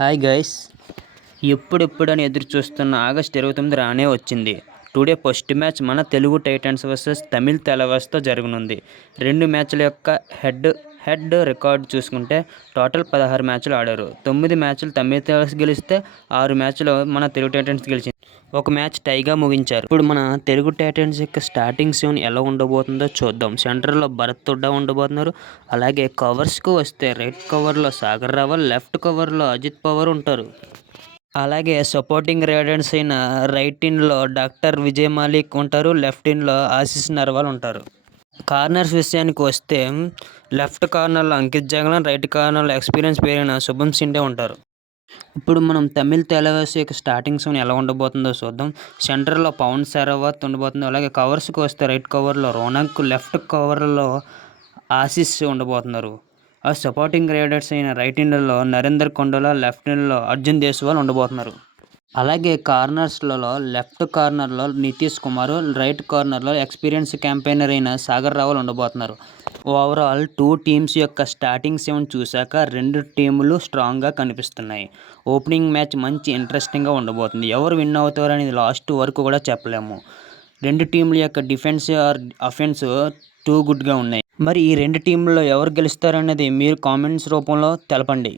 Hi guys, ఎప్పుడెప్పుడని ఎదురు చూస్తున్న August 29 రానే వచ్చింది. టుడే ఫస్ట్ మ్యాచ్ మన తెలుగు టైటన్స్ వర్సెస్ తమిళ్ తెలవర్స్తో జరగనుంది. రెండు మ్యాచ్ల యొక్క హెడ్ రికార్డు చూసుకుంటే టోటల్ 16 మ్యాచ్లు ఆడారు. 9 మ్యాచ్లు తమిళ తెలవర్స్ గెలిస్తే 6 మ్యాచ్లు మన తెలుగు టైటన్స్ గెలిచింది. ఒక మ్యాచ్ టైగా ముగించారు. ఇప్పుడు మన తెలుగు టైటన్స్ యొక్క స్టార్టింగ్ 11 ఎలా ఉండబోతుందో చూద్దాం. సెంటర్లో భరత్ తొడ్డా ఉండబోతున్నారు. అలాగే కవర్స్కు వస్తే రైట్ కవర్లో సాగర్ రావల్, లెఫ్ట్ కవర్లో అజిత్ పవార్ ఉంటారు. అలాగే సపోర్టింగ్ రైడర్స్ అయిన రైట్ ఇన్లో డాక్టర్ విజయ్ మాలిక్ ఉంటారు. లెఫ్ట్ ఇన్లో ఆశీష్ నర్వాల్ ఉంటారు. కార్నర్స్ విషయానికి వస్తే లెఫ్ట్ కార్నర్లో అంకిత్ జగలాన్, రైట్ కార్నర్లో ఎక్స్పీరియన్స్ పేరైన శుభం సిండే ఉంటారు. ఇప్పుడు మనం తమిళ్ తెలవర్స్ యొక్క స్టార్టింగ్ 11 ఎలా ఉండబోతుందో చూద్దాం. సెంటర్లో పవన్ శరవత్ ఉండబోతుంది. అలాగే కవర్స్కి వస్తే రైట్ కవర్లో రోనక్, లెఫ్ట్ కవర్లో ఆశీష్ ఉండబోతున్నారు. ఆ సపోర్టింగ్ రైడర్స్ అయిన రైట్ ఇన్లో నరేందర్ కొండల, లెఫ్ట్ ఇన్లో అర్జున్ దేశ్వాల్ ఉండబోతున్నారు. అలాగే కార్నర్స్లలో లెఫ్ట్ కార్నర్లో నితీష్ కుమార్, రైట్ కార్నర్లో ఎక్స్పీరియన్స్ క్యాంపెయినర్ అయిన సాగర్ రావల్ ఉండబోతున్నారు. ఓవరాల్ 2 టీమ్స్ యొక్క స్టార్టింగ్ 11 చూశాక రెండు టీములు స్ట్రాంగ్గా కనిపిస్తున్నాయి. ఓపెనింగ్ మ్యాచ్ మంచి ఇంట్రెస్టింగ్గా ఉండబోతుంది. ఎవరు విన్ అవుతారు అనేది లాస్ట్ వరకు కూడా చెప్పలేము. రెండు టీంల యొక్క డిఫెన్స్ ఆర్ అఫెన్స్ టూ గుడ్గా ఉన్నాయి. మరి ఈ రెండు టీంలలో ఎవరు గెలుస్తారనేది మీరు కామెంట్స్ రూపంలో తెలపండి.